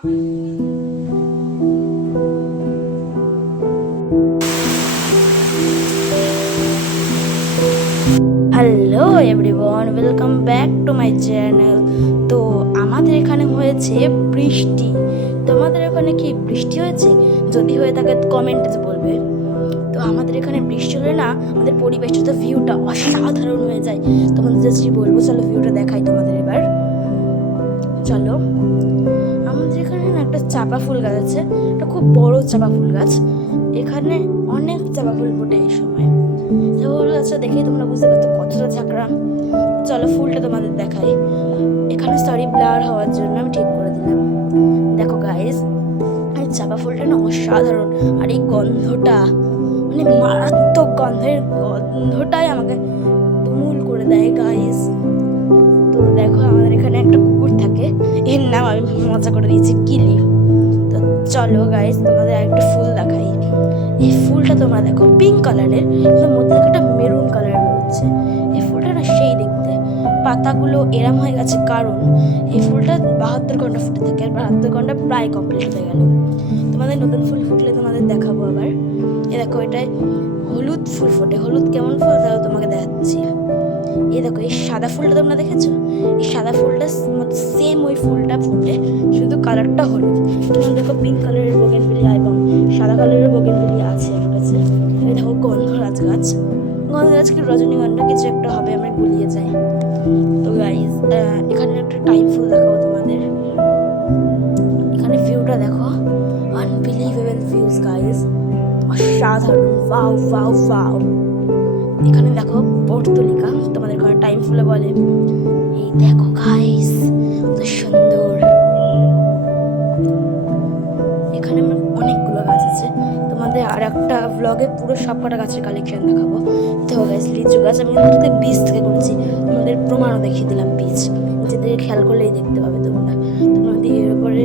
Hello everyone, welcome back to my channel. তো আমাদের এখানে হয়েছে বৃষ্টি। তোমাদের এখানে কি বৃষ্টি হয়েছে? যদি হয়ে থাকে কমেন্টে বলবে। তো আমাদের এখানে বৃষ্টি হলে না আমাদের পরিবেশটা ভিউটা অসাধারণ হয়ে যায়। তোমাদের জাস্ট বলবো, চলো ভিউটা দেখাই তোমাদের এবার। চলো, আমাদের এখানে না একটা চাপা ফুল গাছ আছে, একটা খুব বড় চাপা ফুল গাছ। এখানে অনেক চাপা ফুল ফোটে এই সময়। চাপা ফুল গাছটা দেখেই তোমরা বুঝতে পারছো কতটা ঝাঁকড়া। চলো ফুলটা তোমাদের দেখাই। এখানে সরি ব্লার হওয়ার জন্য আমি ঠিক করে দিলাম। দেখো গাইস, এই চাপা ফুলটা না অসাধারণ। আর এই গন্ধটা মানে মারাত্মক গন্ধের গন্ধটাই আমাকে তুমুল করে দেয় গাইস। তো দেখো আমাদের এখানে একটা কুকুর থাকে, এর নাম আমি মজা করে দিয়েছি কিলি। তো চলো গাইস তোমাদের একটা ফুল দেখাই। এই ফুলটা তোমরা দেখো পিঙ্ক কালারের, মধ্যে থেকে একটা মেরুন কালার বেরোচ্ছে। এই ফুলটা না সেই দেখতে, পাতাগুলো এরম হয়ে গেছে কারণ এই ফুলটা 72 ঘন্টা ফুটে থাকে, আর 72 ঘন্টা প্রায় কমপ্লিট হয়ে গেল। তোমাদের নতুন ফুল ফুটলে তোমাদের দেখাবো আবার। এ দেখো এটাই হলুদ ফুল ফোটে। হলুদ কেমন ফুল তাও তোমাকে দেখাচ্ছি। এই দেখো এই সাদা ফুলটা তোমরা দেখেছো? এই সাদা ফুলটা সেম ওই ফুলটা ফুটে, শুধু কালারটা হলুদ। তোমার দেখো পিঙ্ক কালারের বোগেনভিলিয়া এবং সাদা কালারের বোগেনভিলিয়া আছে আমার কাছে। এই দেখো গন্ধরাজ গাছ। গন্ধরাজ কি রজনীগন্ধা কিছু একটা হবে, আমরা গুলিয়ে যাই। তো গাইজ এখানে একটা টাইম ফুল দেখাবো তোমাদের। এখানে ভিউটা দেখো, আনবিলিভেবল ভিউজ গাইজ, অসাধারণ। Wow wow wow. এখানে দেখো পর্তুলিকা, তোমাদের ঘরে টাইম ফুলে বলে। এই দেখো গাইস কত সুন্দর। এখানে আমার অনেকগুলো গাছ আছে, তোমাদের আর একটা ব্লগে পুরো সবকটা গাছের কালেকশন দেখাবো। তো গাইস লিচু গাছ আমি কিন্তু বীজ থেকে করেছি, তোমাদের প্রমাণও দেখিয়ে দিলাম বীজ। নিজেদের খেয়াল করলেই দেখতে পাবে তোমরা। তোমাদের এর উপরে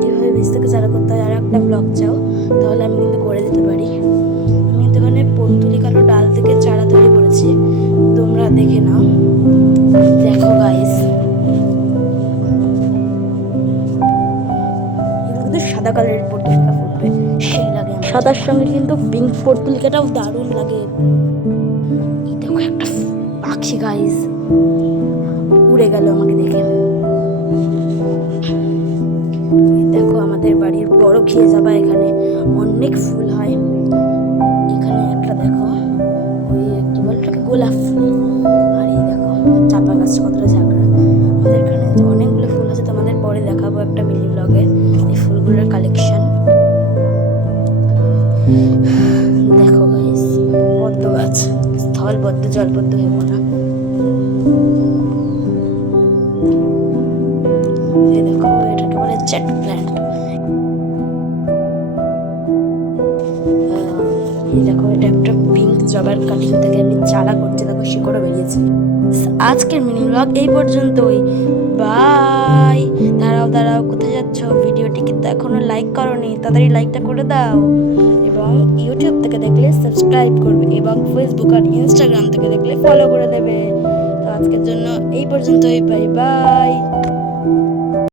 কীভাবে বীজ থেকে চারা করতে হয় আর একটা ব্লগ চাও তাহলে আমি কিন্তু করে দিতে পারি। আমি তো এখানে পর্তুলিকারও ডাল থেকে চারা তৈরি করেছি, তোমরা দেখে নাও। দেখো গাইস, কিন্তু সাদা কালারের পর্তুলিকা ফুটবে সেই লাগে। সাদার সঙ্গে কিন্তু পিঙ্ক পর্তুলিকাটাও দারুণ লাগে। এই দেখো একটা পাখি গাইস, উড়ে গেল আমাকে দেখে। দেখো আমাদের বাড়ির বড় খেয়ে যাবা, এখানে অনেক ফুল হয়। এখানে একটা দেখো ওই কি বলে ওটাকে, গোলাপ ফুল। আর এই দেখো চাপা গাছ কতটা ঝাঁকড়া। আমাদের এখানে অনেকগুলো ফুল আছে, তোমাদের পরে দেখাবো একটা মিনি ব্লগে এই ফুলগুলোর কালেকশন। দেখো গাইস পদ্ম গাছ, স্থল পদ্ম জল পদ্ম হেব না। এই দেখো এটাকে বলে জেট প্ল্যান্ট। এই দেখো এটা একটা পিঙ্ক জবার কাটিং থেকে আমি চারা করছি, দেখো শিকড়ও বেরিয়েছে। আজকের মিনি ব্লগ এই পর্যন্তই, বাই। দাঁড়াও কোথায় যাচ্ছ? ভিডিওটি কিন্তু এখনো লাইক করোনি, তাড়াতাড়ি লাইকটা করে দাও। এবং ইউটিউব থেকে দেখলে সাবস্ক্রাইব করবে, এবং ফেসবুক আর ইনস্টাগ্রাম থেকে দেখলে ফলো করে দেবে। তো আজকের জন্য এই পর্যন্তই, বাই বাই।